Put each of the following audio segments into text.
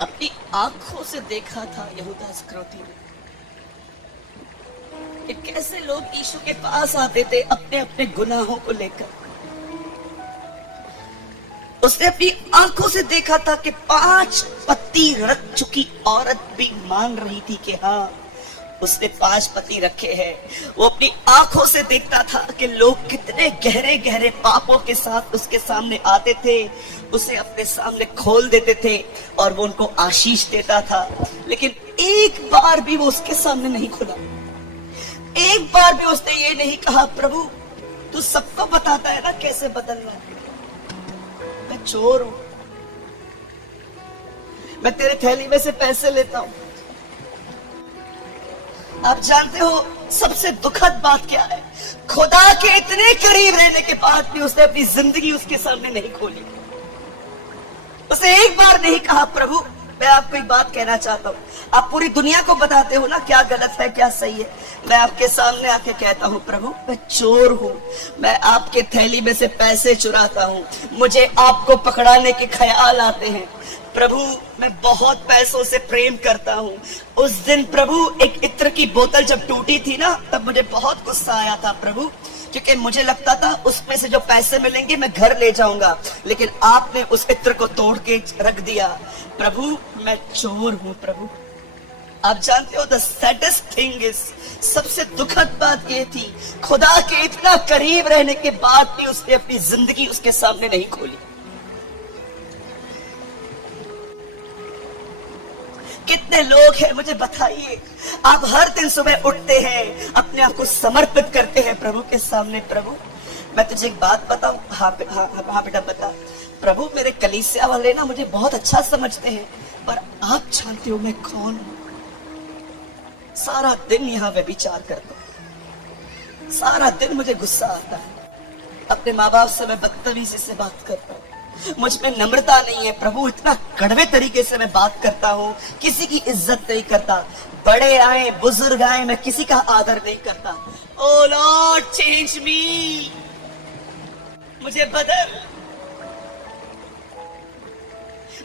अपनी आंखों से देखा था यहूदा इस्करियोती ने कि कैसे लोग यीशु के पास आते थे अपने अपने गुनाहों को लेकर। उसने अपनी आंखों से देखा था कि 5 पति रख चुकी औरत भी मान रही थी कि हाँ, उसने 5 पति रखे हैं। वो अपनी आंखों से देखता था कि लोग कितने गहरे गहरे पापों के साथ उसके सामने आते थे, उसे अपने सामने खोल देते थे और वो उनको आशीष देता था। लेकिन एक बार भी वो उसके सामने नहीं खुला। एक बार भी उसने ये नहीं कहा, प्रभु तू सबको बताता है ना कैसे बदलना है। मैं चोर हूं, मैं तेरे थैली में से पैसे लेता हूं। आप जानते हो सबसे दुखद बात क्या है? खुदा के इतने करीब रहने के बाद भी उसने अपनी जिंदगी उसके सामने नहीं खोली। उसने एक बार नहीं कहा, प्रभु मैं आपको एक बात कहना चाहता हूं। आप पूरी दुनिया को बताते हो ना क्या गलत है क्या सही है। मैं आपके सामने आके कहता हूं, प्रभु मैं चोर हूं, मैं आपके थैली में से पैसे चुराता हूं, मुझे आपको पकड़ाने के ख्याल आते हैं। प्रभु मैं बहुत पैसों से प्रेम करता हूं। उस दिन प्रभु एक इत्र की बोतल जब टूटी थी ना, तब मुझे बहुत गुस्सा आया था प्रभु, क्योंकि मुझे लगता था उसमें से जो पैसे मिलेंगे मैं घर ले जाऊंगा, लेकिन आपने उस इत्र को तोड़ के रख दिया। प्रभु मैं चोर हूं प्रभु। आप जानते हो द सैडेस्ट थिंग इज, सबसे दुखद बात ये थी, खुदा के इतना करीब रहने के बाद भी उसने अपनी जिंदगी उसके सामने नहीं खोली। कितने लोग हैं मुझे बताइए, आप हर दिन सुबह उठते हैं, अपने आप को समर्पित करते हैं प्रभु के सामने। प्रभु मैं तुझे एक बात बताऊं। हाँ बेटा बता। प्रभु मेरे कलीसिया वाले ना मुझे बहुत अच्छा समझते हैं, पर आप जानते हो मैं कौन हूं। सारा दिन यहां व्यभिचार करता हूं, सारा दिन मुझे गुस्सा आता है, अपने माँ बाप से मैं बदतमीजी से बात करता हूं, मुझ में नम्रता नहीं है प्रभु, इतना कड़वे तरीके से मैं बात करता हूँ, किसी की इज्जत नहीं करता, बड़े आए बुजुर्ग आए मैं किसी का आदर नहीं करता। ओ लॉर्ड चेंज मी, मुझे बदल।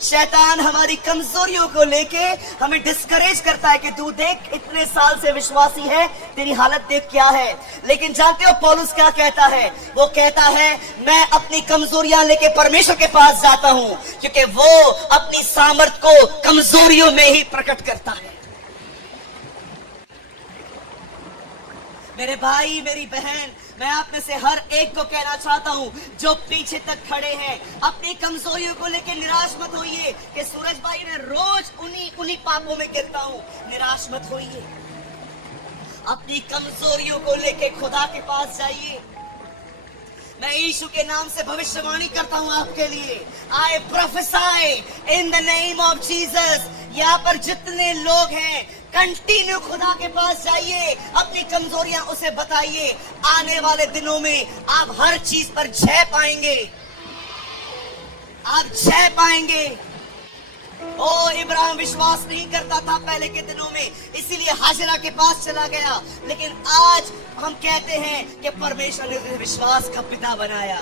शैतान हमारी कमजोरियों को लेके हमें डिस्करेज करता है कि तू देख इतने साल से विश्वासी है, तेरी हालत देख क्या है। लेकिन जानते हो पौलुस क्या कहता है? वो कहता है मैं अपनी कमजोरियां लेके परमेश्वर के पास जाता हूं, क्योंकि वो अपनी सामर्थ को कमजोरियों में ही प्रकट करता है। मेरे भाई मेरी बहन, मैं आप में से हर एक को कहना चाहता हूं जो पीछे तक खड़े हैं, अपनी कमजोरियों को लेकर निराश मत होइए कि सूरज भाई मैं रोज उन्हीं पापों में गिरता हूं। निराश मत होइए, अपनी कमजोरियों को लेकर खुदा के पास जाइए। मैं यीशु के नाम से भविष्यवाणी करता हूं आपके लिए। I prophesy in the name of Jesus. यहाँ पर जितने लोग हैं कंटिन्यू खुदा के पास जाइए, अपनी कमजोरियां उसे बताइए। आने वाले दिनों में आप हर चीज पर जय पाएंगे, आप जय पाएंगे। ओ इब्राहिम विश्वास नहीं करता था पहले के दिनों में, इसीलिए हाजरा के पास चला गया, लेकिन आज हम कहते हैं कि परमेश्वर ने उसे विश्वास का पिता बनाया।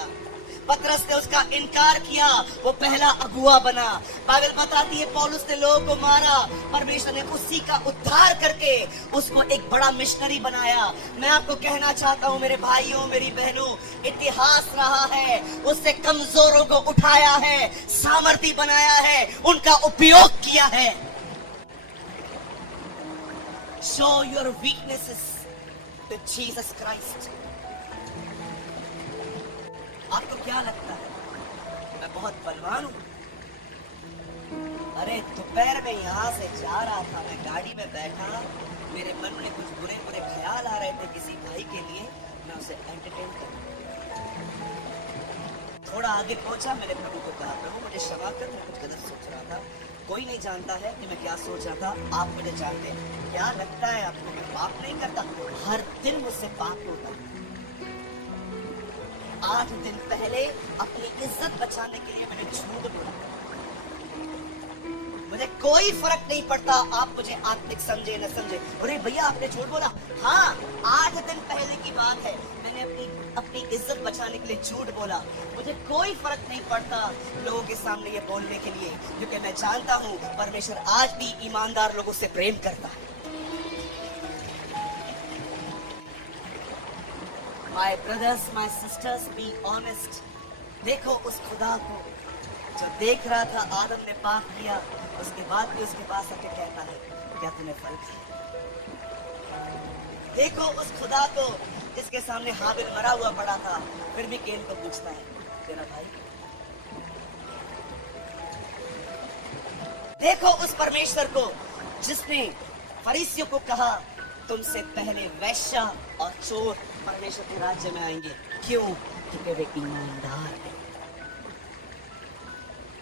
पतरस ने उसका इनकार किया, वो पहला अगुआ बना। बाइबल बताती है पौलुस ने लोगों को मारा, परमेश्वर ने उसी का उद्धार करके उसको एक बड़ा मिशनरी बनाया। मैं आपको कहना चाहता हूं मेरे भाइयों मेरी बहनों, इतिहास रहा है, उससे कमजोरों को उठाया है, सामर्थी बनाया है, उनका उपयोग किया है। Show your weaknesses to Jesus Christ. आपको क्या लगता है मैं बहुत बलवान हूं? अरे दोपहर में यहां से जा रहा था, मैं गाड़ी में बैठा, मेरे मन में कुछ बुरे बुरे ख्याल आ रहे थे किसी भाई के लिए, मैं उसे एंटरटेन कर। थोड़ा आगे पहुंचा, मैंने प्रभु को कहा प्रभु मुझे क्षमा कर, मैं कुछ गलत सोच रहा था। कोई नहीं जानता है कि मैं क्या सोच रहा था, आप मुझे जानते हैं। क्या लगता है आपको मैं पाप नहीं करता? हर दिन मुझसे पाप होता है। 8 दिन पहले अपनी इज्जत बचाने के लिए मैंने झूठ बोला, मुझे कोई फर्क नहीं पड़ता आप मुझे आत्मिक समझे न समझे। अरे भैया आपने झूठ बोला। हाँ, 8 दिन पहले की बात है, मैंने अपनी इज्जत बचाने के लिए झूठ बोला। मुझे कोई फर्क नहीं पड़ता लोगों के सामने ये बोलने के लिए, क्योंकि मैं जानता हूँ परमेश्वर आज भी ईमानदार लोगों से प्रेम करता है। My brothers, my sisters, be honest. देखो उस खुदा को जो देख रहा था आदम ने पाप किया, उसके बाद भी उसके पास आके कहता है क्या तूने फल खाया? देखो उस खुदा को जिसके सामने हाबिल मरा हुआ पड़ा था, फिर भी कैन को पूछता है तेरा भाई। देखो उस परमेश्वर को जिसने फरीसियों को कहा तुमसे पहले वैश्य और चोर परमेश्वर के राज्य में आएंगे। क्यों? क्योंकि वे ईमानदार हैं।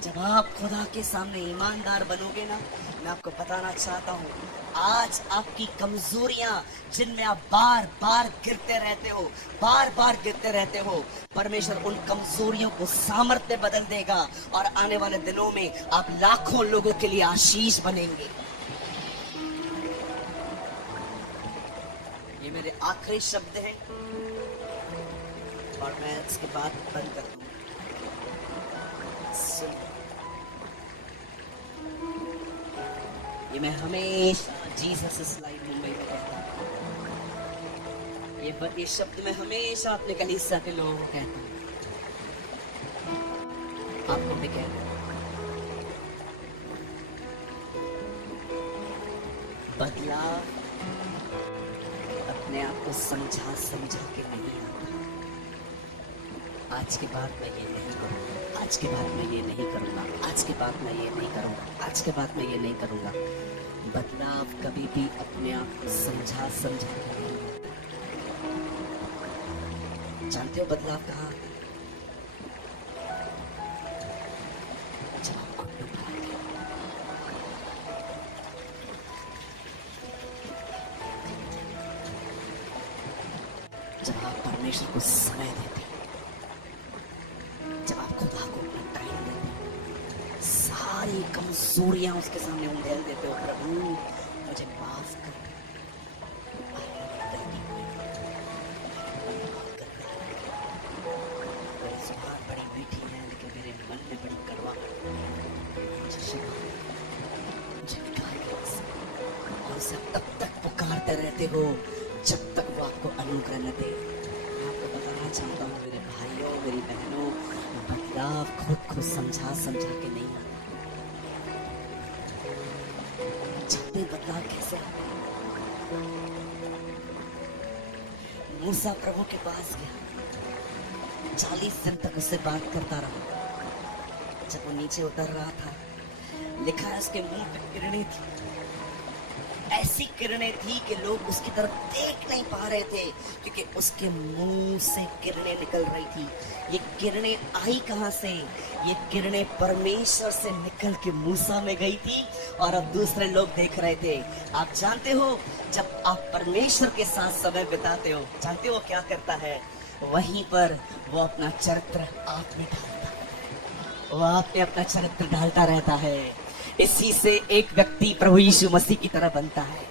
जब आप खुदा के सामने ईमानदार बनोगे ना, मैं आपको बताना चाहता हूँ, आज आपकी कमजोरियां जिनमें आप बार बार गिरते रहते हो, परमेश्वर उन कमजोरियों को सामर्थ्य बदल देगा और आने वाले दिनों में आप लाखों लोगों के लिए आशीष बनेंगे। ये मेरे आखिरी शब्द हैं और मैं इसके बाद बंद कर दूंगा। ये मैं हमेशा जीसस इज लाइव मुंबई में कहता हूँ। ये शब्द मैं हमेशा अपने कलीसिया के लोगों को कहता हूँ, आपको भी कहता हूँ। बदलाव अपने आप को समझा के नहीं आता। आज के बाद मैं ये नहीं करूंगा, आज के बाद मैं ये नहीं करूंगा, आज के बाद मैं ये नहीं करूंगा, आज के बाद मैं ये नहीं करूंगा। बदलाव कभी भी अपने आप को समझा के नहीं आता। जानते हो बदलाव कहाँ आता है? जब आप घुटनों पर आते हो, जब आप परमेश्वर को समय देते, जब आप खुदा को अपना टाइम देते, सारी कमजोरियां उसके सामने उंडेल देते हो। प्रभु मुझे माफ कर, मेरी जुबान बड़ी मीठी है लेकिन मेरे मन में बड़ी कड़वाहट है। मुझे निकाल के और सब तब तक पुकारते रहते हो जब तक वो आपको अनुग्रह न दे। मैं आपको बताना चाहता हूँ मेरे भाइयों मेरी बहनों, बदलाव खुद को समझा के नहीं आता। जानते बदलाव कैसे आता? मूसा प्रभु के पास गया, 40 दिन तक उससे बात करता रहा। जब वो नीचे उतर रहा था, लिखा है उसके मुंह पे किरणें थी, ऐसी किरणें थी कि लोग उसकी तरफ देख नहीं पा रहे थे क्योंकि उसके मुंह से किरणें निकल रही थी। ये किरणें आई कहां से? ये किरणें परमेश्वर से निकल के मूसा में गई थी और अब दूसरे लोग देख रहे थे। आप जानते हो जब आप परमेश्वर के साथ समय बिताते हो, जानते हो क्या करता है? वहीं पर वो अपना चरित्र आप में डालता है, वो आप में अपना चरित्र डालता रहता है। इसी से एक व्यक्ति प्रभु यीशु मसीह की तरह बनता है।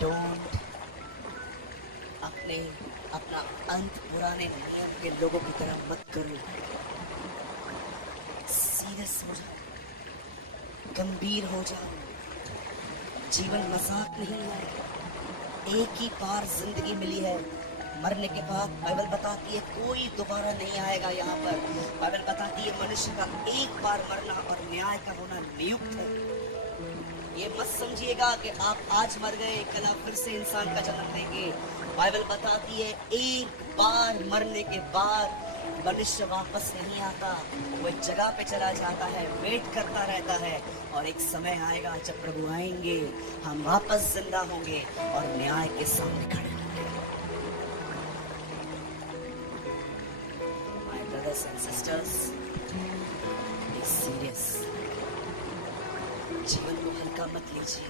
डोंट अपना अंत पुराने नियम के लोगों की तरह मत करो। सीरियस हो जाओ, गंभीर हो जाओ। जीवन मजाक नहीं है। एक ही बार जिंदगी मिली है, मरने के बाद बाइबल बताती है कोई दोबारा नहीं आएगा। यहाँ पर बाइबल बताती है मनुष्य का एक बार मरना और न्याय का होना नियुक्त है। ये मत समझिएगा कि आप आज मर गए कल आप फिर से इंसान का जन्म लेंगे। बाइबल बताती है एक बार मरने के बाद मनुष्य वापस नहीं आता, वो एक जगह पे चला जाता है, वेट करता रहता है और एक समय आएगा जब प्रभु आएंगे, हम वापस जिंदा होंगे और न्याय के सामने खड़े होंगे। Brothers and sisters, be serious. जीवन को हल्का मत लीजिए।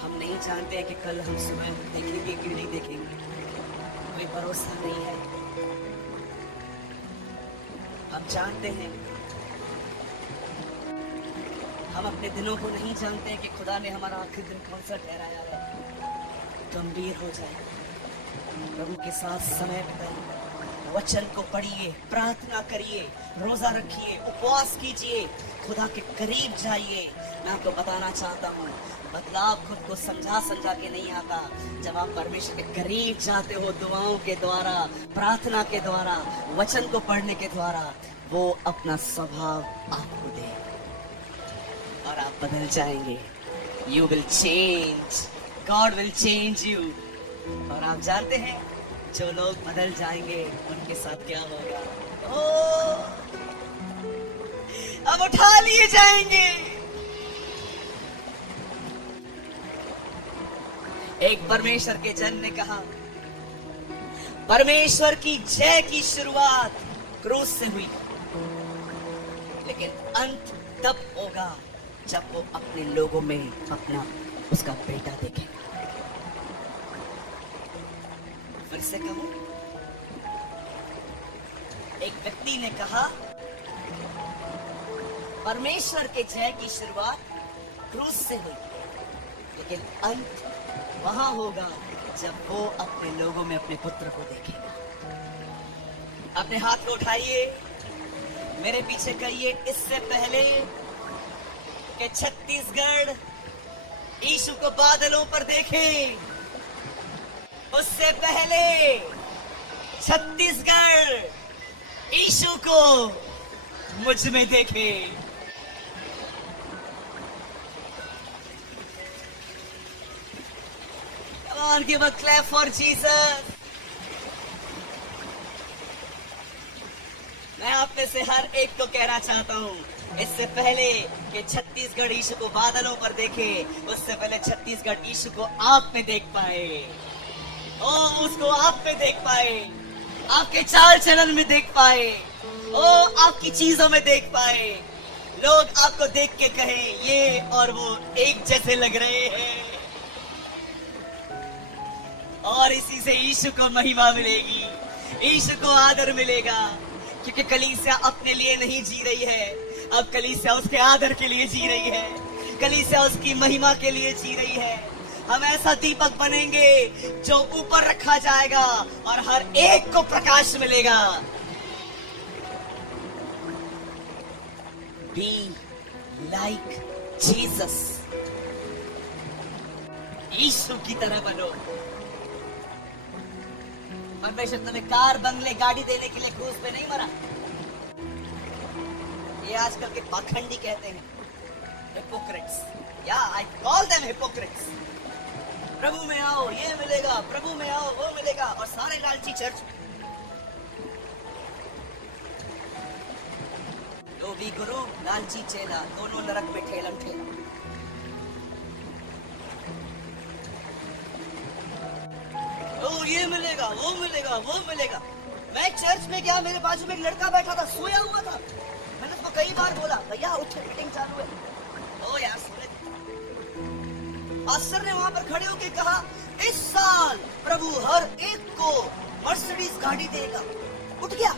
हम नहीं जानते कि कल हम सुबह देखेंगे कि नहीं देखेंगे, कोई भरोसा नहीं है। आप जानते हैं, हम अपने दिनों को नहीं जानते कि खुदा ने हमारा आखिरी दिन कौन सा ठहराया है। गंभीर हो जाए, प्रभु के साथ समय बिताइए, वचन को पढ़िए, प्रार्थना करिए, रोजा रखिए, उपवास कीजिए, खुदा के करीब जाइए। मैं आपको बताना चाहता हूँ, बदलाव खुद को समझा के नहीं आता। जब आप परमेश्वर के करीब जाते हो, दुआओं के द्वारा, प्रार्थना के द्वारा, वचन को पढ़ने के द्वारा, वो अपना स्वभाव आपको दे और आप बदल जाएंगे। You will change, God will change you। और आप जानते हैं, जो लोग बदल जाएंगे उनके साथ क्या होगा? अब उठा लिए जाएंगे। एक परमेश्वर के जन ने कहा, परमेश्वर की जय की शुरुआत क्रूस से हुई, लेकिन अंत तब होगा जब वो अपने लोगों में अपना उसका बेटा देखेगा। फिर से कहूं, एक व्यक्ति ने कहा, परमेश्वर के जय की शुरुआत क्रूस से हुई, लेकिन अंत वहां होगा जब वो अपने लोगों में अपने पुत्र को देखेगा। अपने हाथ को उठाइए, मेरे पीछे कहिए, इससे पहले कि छत्तीसगढ़ यीशु को बादलों पर देखे, उससे पहले छत्तीसगढ़ यीशु को मुझ में देखे। Come on, give a clap for Jesus। मैं आप में से हर एक को कहना चाहता हूँ, इससे पहले कि छत्तीसगढ़ यीशु को बादलों पर देखे, उससे पहले छत्तीसगढ़ यीशु को आप में देख पाए। ओ, उसको आप में देख पाए, आपके चाल चलन में देख पाए, ओ, आपकी चीजों में देख पाए। लोग आपको देख के कहें, ये और वो एक जैसे लग रहे हैं। और इसी से यीशु को महिमा मिलेगी, यीशु को आदर मिलेगा, क्योंकि कलीसिया अपने लिए नहीं जी रही है, अब कलीसिया उसके आदर के लिए जी रही है, कलीसिया उसकी महिमा के लिए जी रही है। हम ऐसा दीपक बनेंगे जो ऊपर रखा जाएगा और हर एक को प्रकाश मिलेगा। Be like Jesus, यीशु की तरह बनो। परमेश्वर तुम्हें कार, बंगले, गाड़ी देने के लिए क्रूस पे नहीं मरा। ये आजकल के पाखंडी कहते हैं, hypocrites, या I call them hypocrites। प्रभु में आओ, ये मिलेगा, प्रभु में आओ, वो मिलेगा, और सारे लालची चर्च। तो भी गुरु, लालची चेला, दोनों नरक में ठेलम ठेला। ओ, ये मिलेगा, वो मिलेगा, वो मिलेगा। मैं चर्च में गया, मेरे बाजू में एक लड़का बैठा था, सोया हुआ था। मैंने उसको कई बार बोला, भैया उठे, मीटिंग चालू है। ओ यार, सोने। पास्टर ने वहां पर खड़े होकर कहा, इस साल प्रभु हर एक को मर्सिडीज गाड़ी देगा। उठ गया,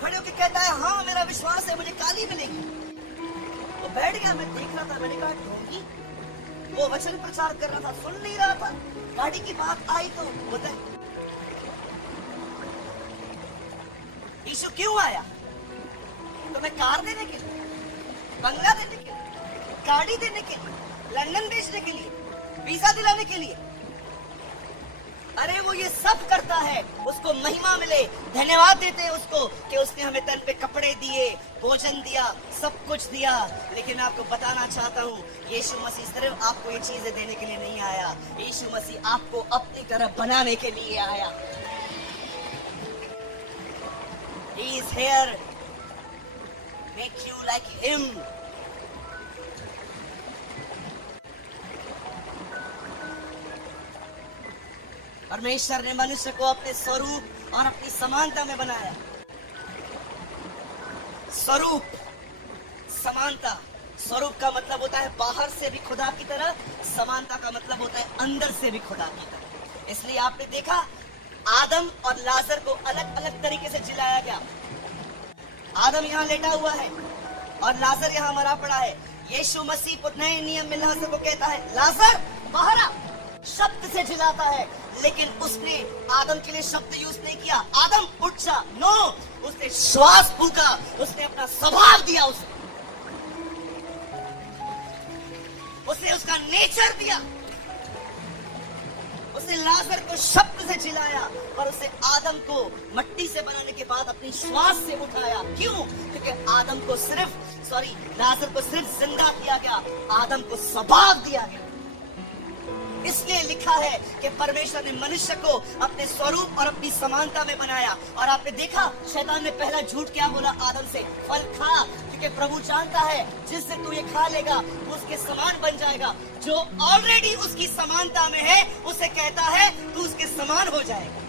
खड़े होकर कहता है, हाँ मेरा विश्वास है, मुझे काली मिलेगी। वो बैठ गया, मैं देख रहा था, मैंने कहा ढोंगी, वो वचन प्रचार कर रहा था, सुन नहीं रहा था। गाड़ी की बात आई तो बताए, यीशु क्यों आया? तुम्हें कार देने के लिए, बंगला देने के लिए, गाड़ी देने के लिए, लंदन भेजने के लिए, वीजा दिलाने के लिए? अरे वो ये सब करता है, उसको महिमा मिले, धन्यवाद देते हैं उसको कि उसने हमें तन पे कपड़े दिए, भोजन दिया, सब कुछ दिया। लेकिन मैं आपको बताना चाहता हूँ, यीशु मसीह सिर्फ आपको ये चीजें देने के लिए नहीं आया, यीशु मसीह आपको अपनी तरह बनाने के लिए आया। He is here, make you like him। परमेश्वर ने मनुष्य को अपने स्वरूप और अपनी समानता में बनाया। स्वरूप, समानता। स्वरूप का मतलब होता है बाहर से भी खुदा की तरह, समानता का मतलब होता है अंदर से भी खुदा की तरह। इसलिए आपने देखा, आदम और लाजर को अलग अलग तरीके से जिलाया गया। आदम यहाँ लेटा हुआ है और लाजर यहाँ मरा पड़ा है। यीशु मसीह नए नियम में लाजर को कहता है, लाजर बाहर आ, शब्द से चिल्लाता है, लेकिन उसने आदम के लिए शब्द यूज नहीं किया, आदम उठ जा, नो, उसने श्वास फूका, उसने अपना स्वभाव दिया, उसने उसका नेचर दिया, उसने लाजर को शब्द से चिल्लाया और उसे आदम को मट्टी से बनाने के बाद अपनी श्वास से उठाया। क्यों? क्योंकि लाजर को सिर्फ जिंदा किया गया, आदम को स्वभाव दिया गया। इसलिए लिखा है कि परमेश्वर ने मनुष्य को अपने स्वरूप और अपनी समानता में बनाया। और आपने देखा शैतान ने पहला झूठ क्या बोला आदम से, फल खा, क्योंकि प्रभु जानता है जिस दिन तू ये खा लेगा वो उसके समान बन जाएगा। जो ऑलरेडी उसकी समानता में है उसे कहता है तू उसके समान हो जाएगा।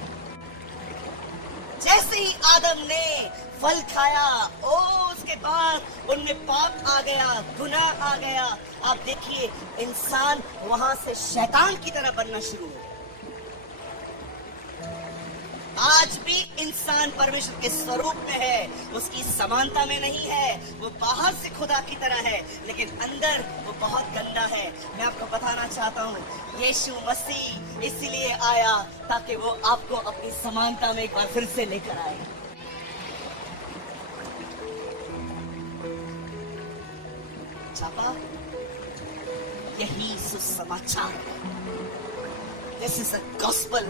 जैसे ही आदम ने फल खाया, उसके बाद उनमें पाप आ गया, गुनाह आ गया। आप देखिए इंसान वहां से शैतान की तरह बनना शुरू हो। आज भी इंसान परमेश्वर के स्वरूप में है, उसकी समानता में नहीं है। वो बाहर से खुदा की तरह है लेकिन अंदर वो बहुत गंदा है। मैं आपको बताना चाहता हूँ यीशु मसीह इसलिए आया ताकि वो आपको अपनी समानता में एक बार फिर से लेकर आए। छापा, यही सुसमाचार है। दिस इज अ गॉस्पेल,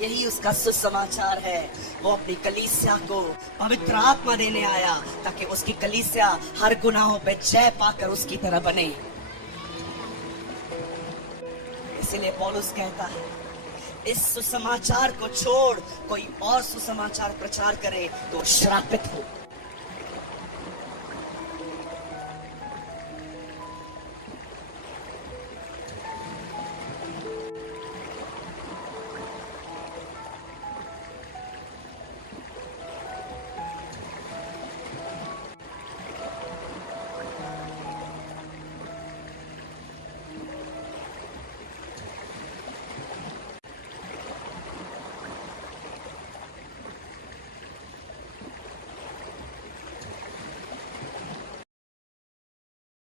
यही उसका सुसमाचार है। वो अपनी कलीसिया को पवित्र आत्मा देने आया ताकि उसकी कलीसिया हर गुनाहों पे जय पाकर उसकी तरह बने। इसीलिए पौलुस कहता है इस सुसमाचार को छोड़ कोई और सुसमाचार प्रचार करे तो श्रापित हो।